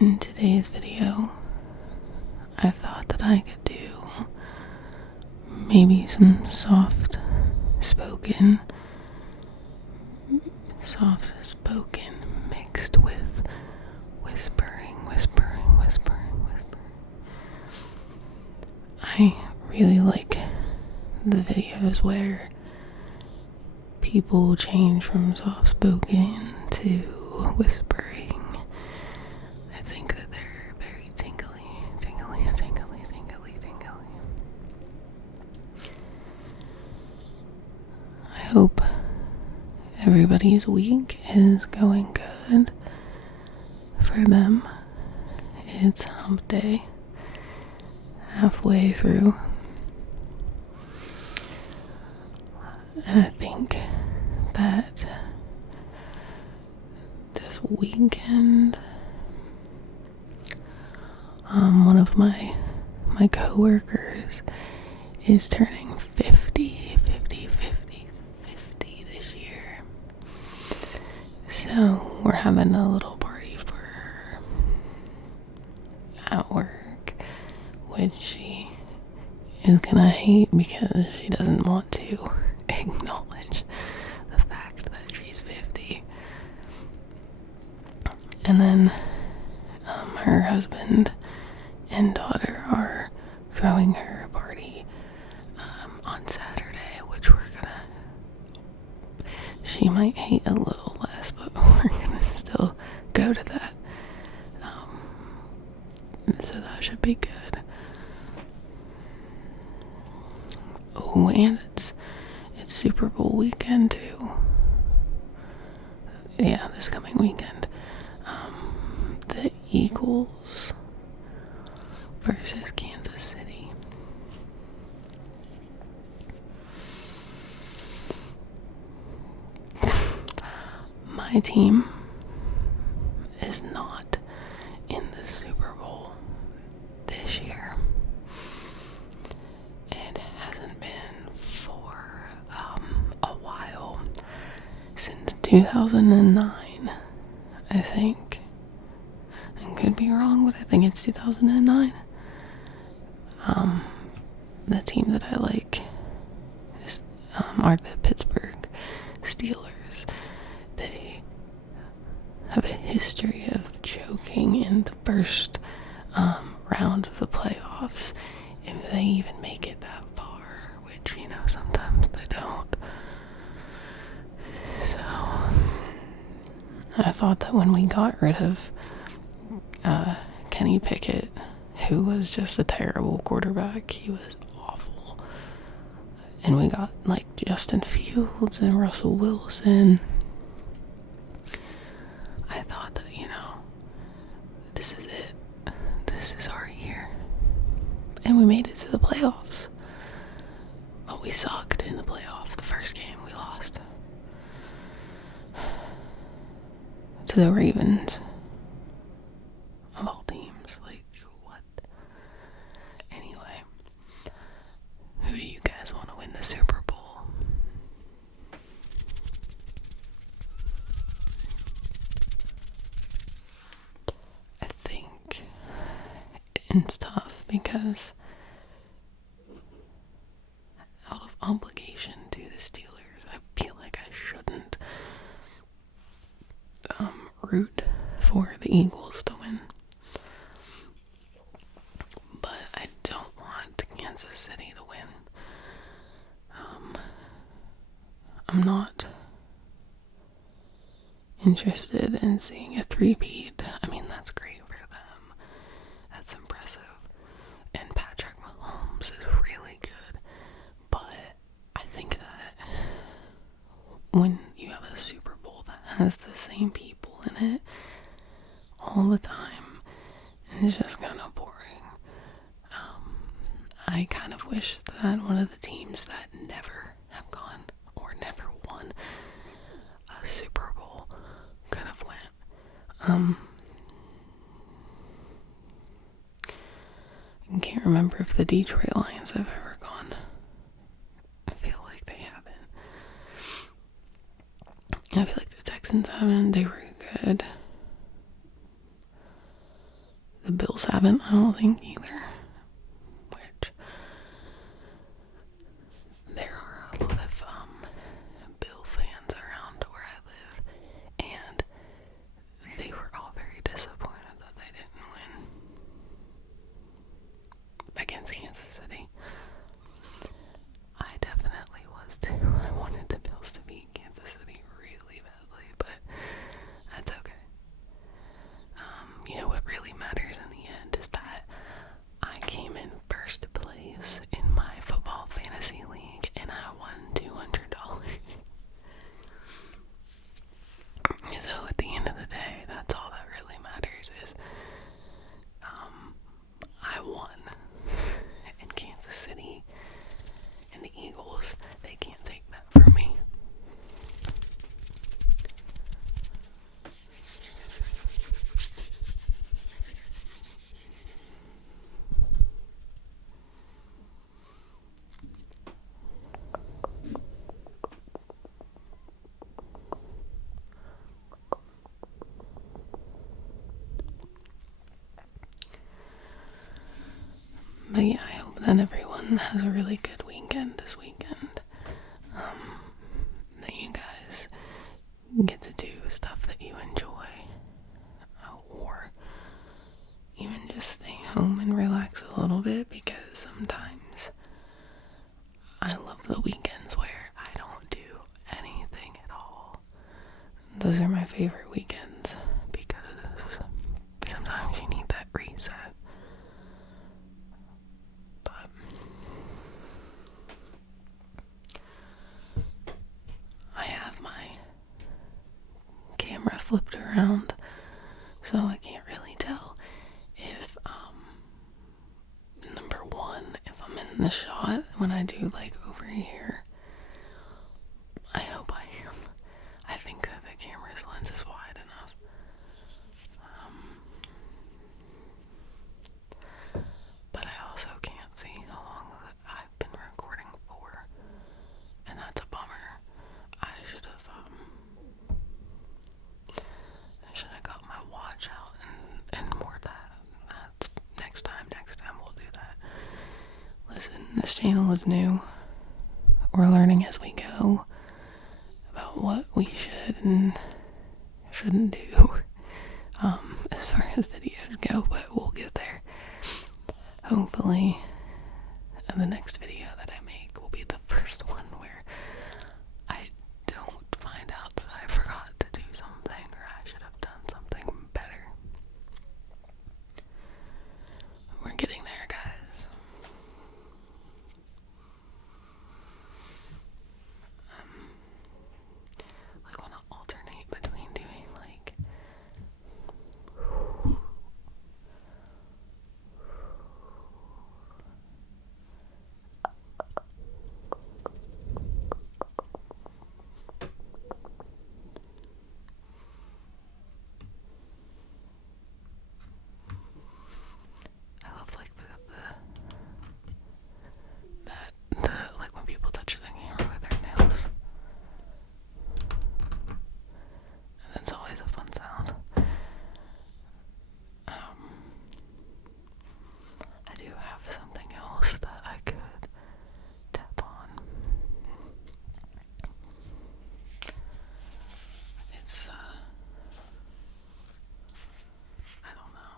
In today's video, I thought that I could do maybe some soft spoken mixed with whispering. I really like the videos where people change from soft spoken to whispering. I think that they're very tingly. I hope everybody's week is going good for them. It's hump day, halfway through, and I think that this weekend, one of my coworkers is turning 50 this year. So we're having a little party for her at work, which she is gonna hate because she doesn't want to acknowledge the fact that she's 50. And then her husband and daughter are throwing her a party on Saturday, which she might hate a little less, but we're gonna still go to that. So that should be good. Oh, and it's Super Bowl weekend too. Yeah, this coming weekend. The Eagles versus Kansas City. My team is not in the Super Bowl this year. It hasn't been for a while, since 2009, I think. I could be wrong, but I think it's 2009. The team that I like are the Pittsburgh Steelers. They have a history of choking in the first round of the playoffs, if they even make it that far, which, sometimes they don't. So I thought that when we got rid of Kenny Pickett, who was just a terrible quarterback, he was awful, and we got Justin Fields and Russell Wilson, I thought that, this is it. This is our year. And we made it to the playoffs. But we sucked in the playoff. The first game we lost to the Ravens. Of all teams. What? Anyway. Who do you guys want to win the Super Bowl? I think it's tough because out of obligation to the Steelers, I feel like I shouldn't root for the Eagles to win. But I don't want Kansas City to win. I'm not interested in seeing a three-peat. I mean, that's great for them. That's impressive. And Patrick Mahomes is really good. But I think that when you have a Super Bowl that has the same people in it all the time, it's just kind of boring. I kind of wish that one of the teams that never have gone or never won a Super Bowl could have went. I can't remember if the Detroit Lions have ever gone. I feel like they haven't. I feel like the Texans haven't. They were good. The Bills haven't, I don't think, either. Which, there are a lot of Bill fans around where I live, and they were all very disappointed that they didn't win against Kansas City. I definitely was too. I wanted the Bills to beat Kansas City really badly, but that's okay. You know what really matters in the end is that I came in first place in my football fantasy league and I won $200. So at the end of the day, that's all that really matters is I won. And Kansas City and the Eagles, they can't take that from me. But yeah, I hope that everyone has a really good weekend this weekend. That you guys get to do stuff that you enjoy, or even just stay home and relax a little bit, because sometimes I love the weekends where I don't do anything at all. Those are my favorite weekends because sometimes you need that reset. But I have my camera flipped around, so I can't really tell if number one, if I'm in the shot when I do like over here. I hope I am. I think that the camera's lens is wide enough. But I also can't see how long I've been recording for, and that's a bummer. I should have got my watch out and more that. That's next time we'll do that. Listen, this channel is new. We're learning as we go about what we should and shouldn't do as far as videos go, but we'll get there. Hopefully the next video that I make will be the first one where I don't find out that I forgot to do something or I should have done something better. We're getting there, guys. Like, want to alternate between doing like I love like the like when people touch the camera with their nails. And that's always a fun sound. I do have something else that I could tap on. It's I don't know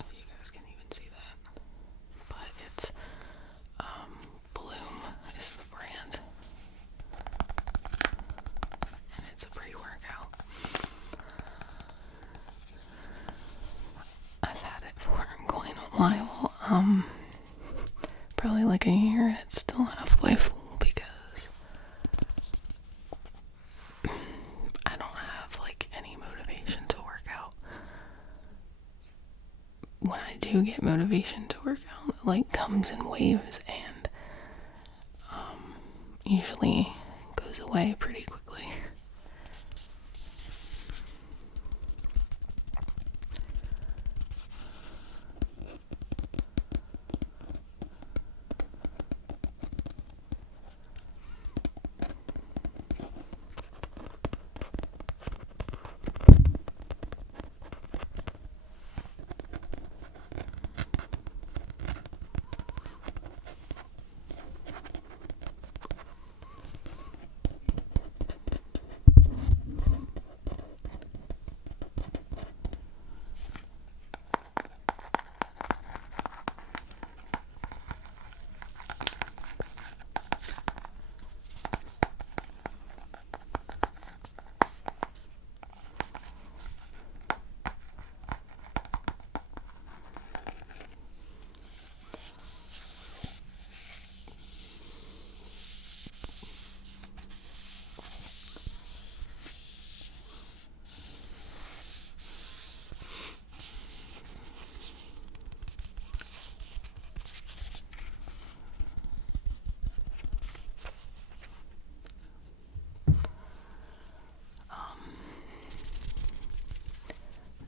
if you guys can even see that, but it's Bloom is the brand, and it's a pre-workout. I've had it for quite a while, probably like a year, and it's still halfway full because I don't have like any motivation to work out. When I do get motivation to work out, it like comes in waves and usually goes away pretty quickly.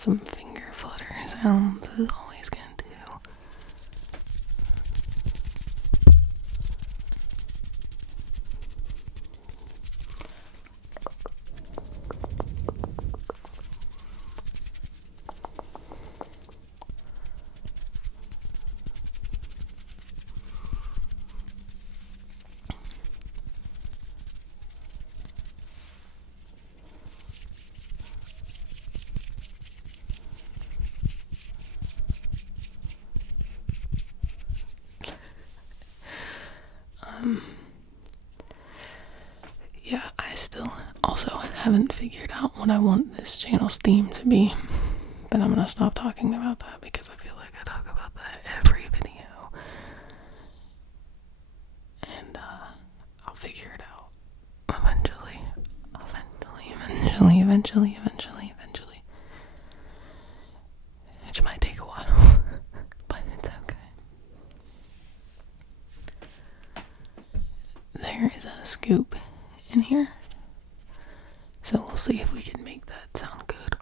Some finger flutter sounds is always good too. Yeah, I still also haven't figured out what I want this channel's theme to be, but I'm gonna stop talking about that because I feel like I talk about that every video, and I'll figure it out eventually, which might take a while, but it's okay. There is a scoop in here, so we'll see if we can make that sound good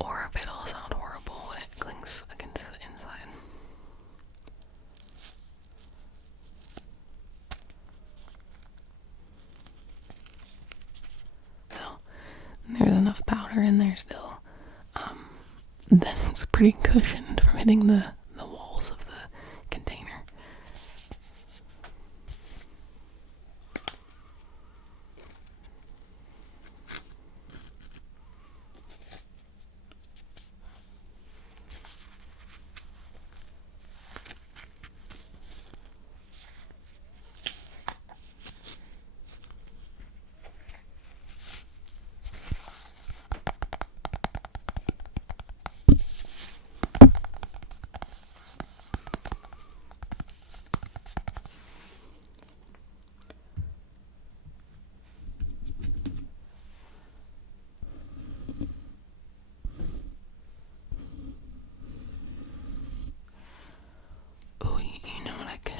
or if it'll sound horrible when it clings against the inside. So there's enough powder in there still that it's pretty cushioned from hitting the walls of the container.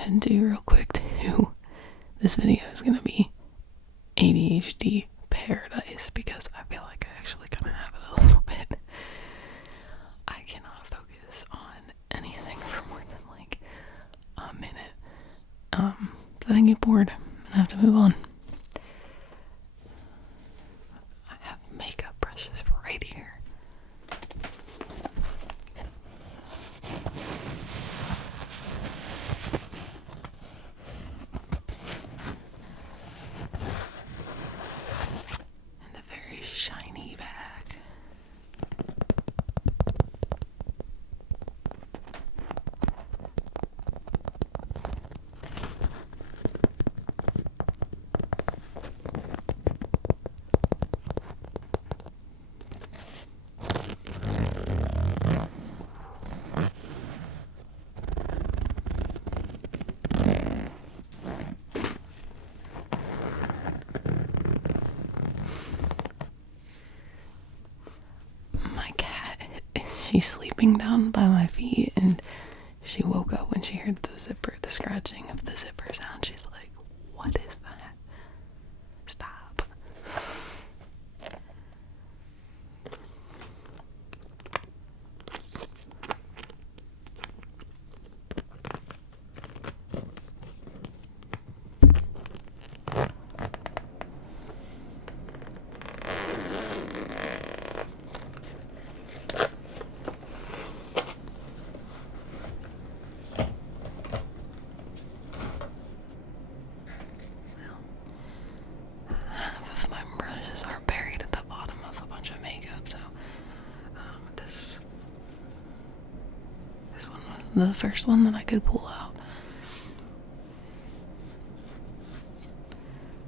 And do real quick too. This video is gonna be ADHD paradise because I feel like I actually kind of have it a little bit. I cannot focus on anything for more than like a minute. Then I get bored and I have to move on. I have makeup brushes right here. Shiny bag. She's sleeping down by my feet, and she woke up when she heard the scratching of the zipper sound. She's like, "What is that? Stop." The first one that I could pull out.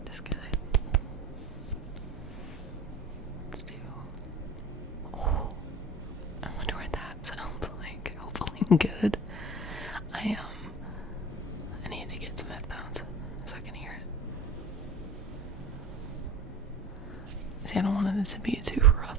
This guy. Let's do. Oh, I wonder what that sounds like. Hopefully good. I need to get some headphones so I can hear it. See, I don't want it to be too rough.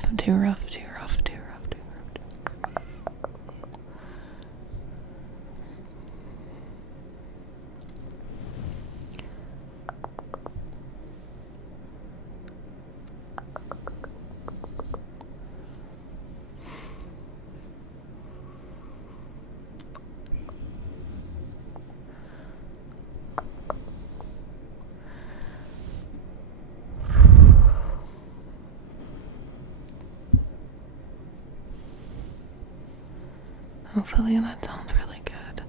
Hopefully that sounds really good.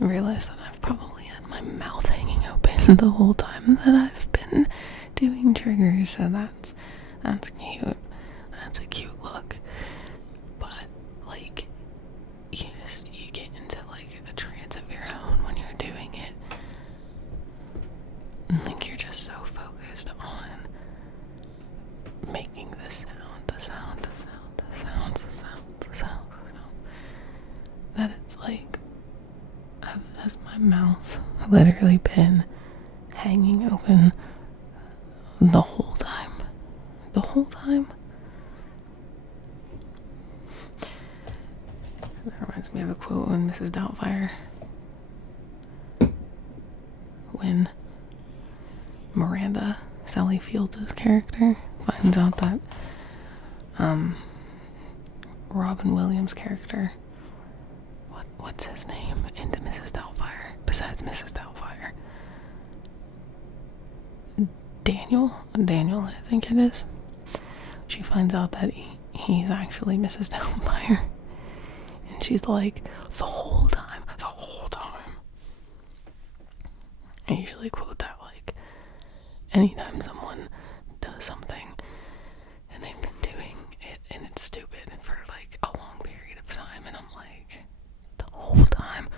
I realize that I've probably had my mouth hanging open the whole time that I've been doing triggers, so that's cute. That's a cute look. But like you get into like a trance of your own when you're doing it. And like you're just so focused on making the sound that it's like has my mouth literally been hanging open the whole time. The whole time. That reminds me of a quote in Mrs. Doubtfire. When Miranda, Sally Fields' character, finds out that Robin Williams' character, what's his name in Mrs. Doubtfire besides Mrs. Doubtfire? Daniel, I think it is. She finds out that he's actually Mrs. Doubtfire, and she's like, the whole time. I usually quote that like anytime someone does something and they've been doing it and it's stupid for like a long period of time, and I'm like, the whole time.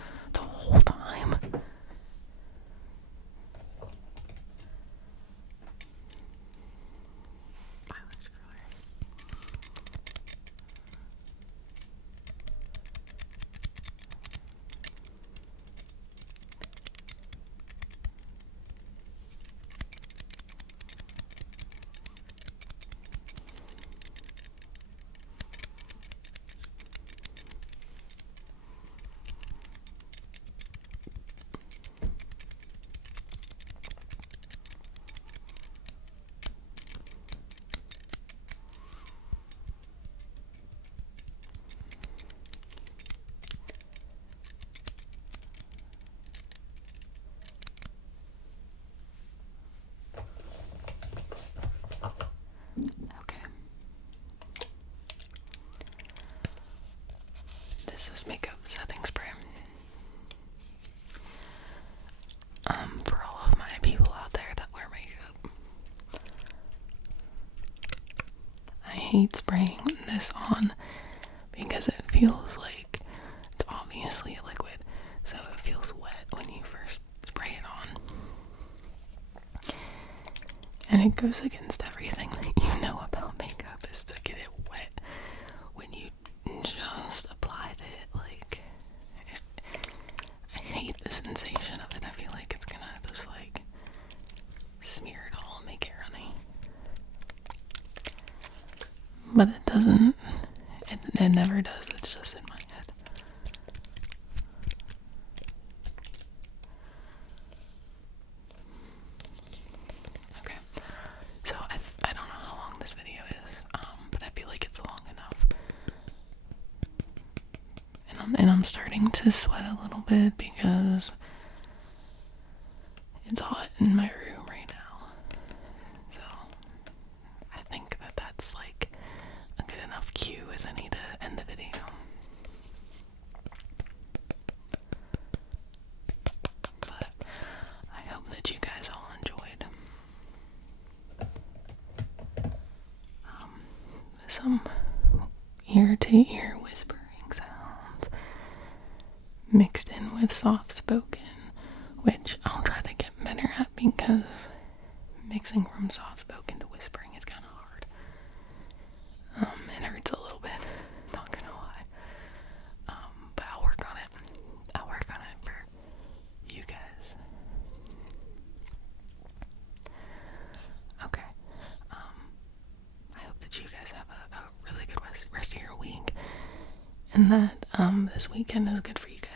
Makeup setting spray. For all of my people out there that wear makeup, I hate spraying this on because it feels like it's obviously a liquid, so it feels wet when you first spray it on. And it goes against everything that you know about makeup, is to get it wet when you just applied it. Like, I hate the sensation of it. I feel like it's gonna just like smear it all and make it runny. But it doesn't. It never does. It's just in my head. Okay. So I don't know how long this video is, but I feel like it's long enough. And I'm starting to sweat a little bit because it's hot in my room right now. So I think that that's like a good enough cue as any to end the video. But I hope that you guys to ear whispering sounds mixed in with soft spoken, which I'll try to get better at because mixing from soft spoken to whispering is kind of hard. It hurts a little bit, not gonna lie. But I'll work on it. I'll work on it for you guys. Okay. I hope that you guys have a really good rest of your week, and that this weekend is good for you guys.